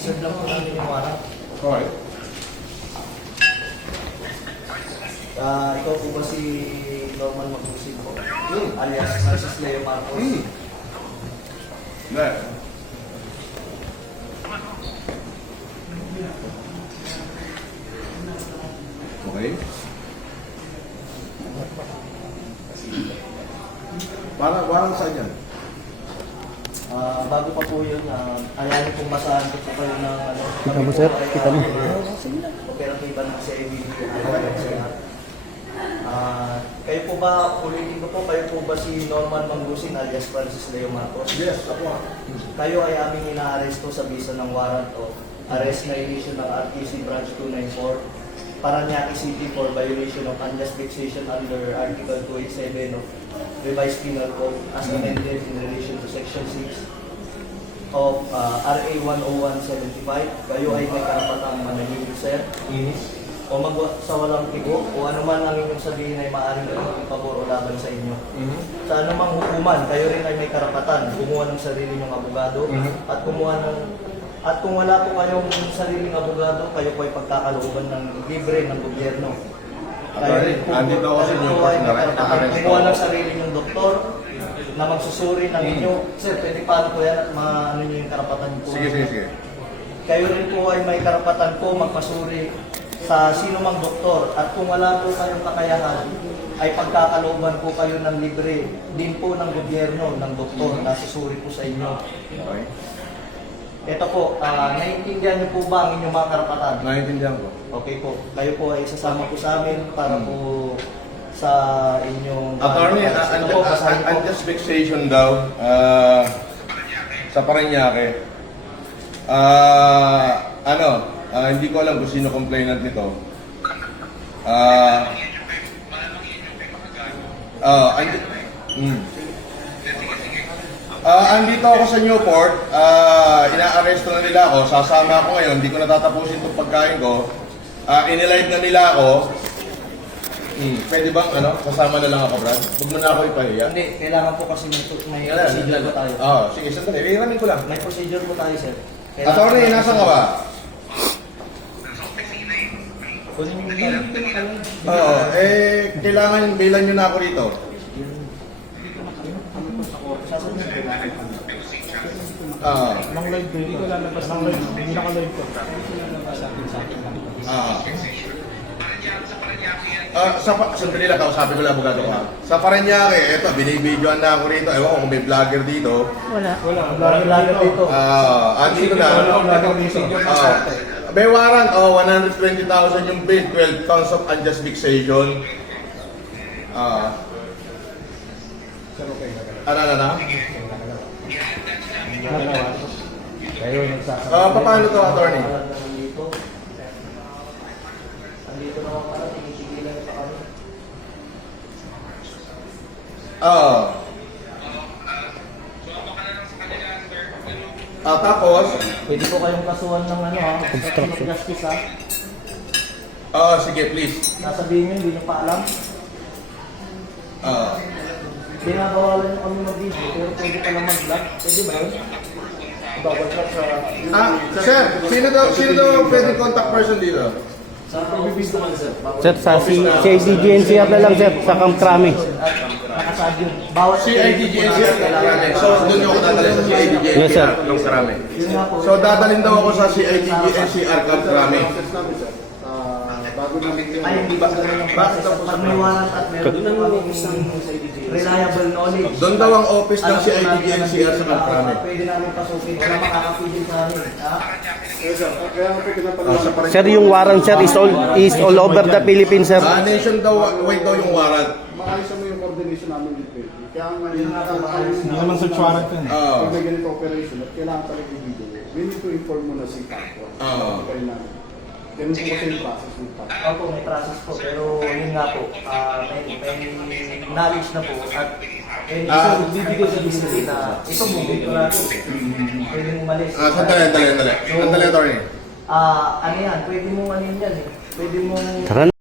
Isi-serve lang po namin yung warrant. Okay. Ikaw po ba si Norman Magusig po? Alias Francis Leo Marcos? Hindi. Okay. Parang saan yan? Bago pa po yun, ayanin pong masahan ko po kayo ng ano. Kita mo, sir? Kita mo? Operatiba ng CIBD. Kayo po ba, ulitin ko po, kayo po ba si Norman Mangusig alias Francis Leo Marcos? Yes, ako. Kayo ay aming inaaresto sa bisa ng warrant of arrest na issue ng RTC Branch 294 Parañaque City for violation of unjust vexation under Article 287 of Revised Penal Code as amended in relation to Section 6 of RA 10175. Kayo ay may karapatang manahimik, sir. O sa walang tigo, o ano man ang inyong sabihin ay maaaring gawin pabor o laban sa inyo. Sa anumang hukuman, kayo rin ay may karapatan kumuha ng sarili ng abogado at kumuha ng kung wala po kayong sariling abogado, kayo po ay pagkakalooban ng libre ng gobyerno. Andito ako sa inyo kasi na-arrest kumuha ng sarili ng doktor na magsusuri ng inyo. Sir, pwede paano po yan at ano nyo yung karapatan po? Sige. Kayo rin po ay may karapatan po magpasuri sa sino mang doktor at kung wala po kayong kakayahan ay pagkakalooban po kayo ng libre din po ng gobyerno ng doktor na susuri po sa inyo. Okay. Ito po, naiintindihan niyo po ba ang inyong mga karapatan? Naiintindihan ko. Okay po, kayo po ay sasama po sa amin para po sa inyong... Attorney, ito po, basahin po. unjust vexation daw sa Parañaque. Hindi ko alam kung sino complainant nito. Andito ako sa Newport, ina-arresto na nila ako, sasama ako ngayon, hindi ko natatapusin itong pagkain ko. Inilive na nila ako. Pwede bang sasama na lang ako, Brad? Huwag mo na ako ipahiya. Hindi, kailangan po kasi may procedure po tayo. Sige, sandali. Hiramin ko lang. May procedure po tayo, sir. Attorney, nasa ka ba? Kailangan bilan nyo na ako rito. Nang live ko yun. Nang live. Hindi naka-live ko. Sandali lang, kausapin ko lang abogado ko. Sa Parañaque, eto, binibidyoan na ako rito. Ewan ko kung may vlogger dito. Wala. Vlogger dito. Andito na. May warrant, 120,000 yung bill, 12 counts of unjust vexation. Kayo nagsasabi. Paano to, attorney? Andito naman pala, tinitigilan pa kami. Tapos, Pwede po kayong kasuhan ng construction justice sige, please. Nasabihin nyo, hindi nyo pa alam. Binabawalan nyo kami mag-video, pero pwede pa lang mag-vlog. Pwede ba yun? Babaglag sa... Sino daw pwede contact person dito? Sa pag-video man, sir. Sir, sa CIDGNCR na lang, sir. Sa Camp Crame. Nakasad yun. Bawat CIDGNCR Karame. So, doon ako dadalhin sa CIDGNCR. Yes, sir. Karame. Yun nga po. So, dadalhin daw ako sa CIDGNCR Karame. Ay, hindi ba ganun ang process? Pag may warrant at meron na kami isang reliable knowledge. Doon daw ang office ng CIDGNCR sa Karame. Pwede namin pasukin. Wala makakapigil sa amin. Sir, yung warrant, sir, is all over the Philippines, sir. Nation daw, wait daw yung warrant. Maayos mo yung coordination namin with PNP. Kaya nga Hindi naman search warrant yun. pag may ganito operation at kailangan talaga yung video, we need to inform mo na si Paco. Kaya namin. Ganun po kasi yung process ng Paco. Opo, may process po. Pero yun nga po, may knowledge na po. At bibigay sa history na ito mo, dito natin. Pwede mong malis. Sandali, attorney. Ano yan, pwede mong ano yan eh. Pwede mong...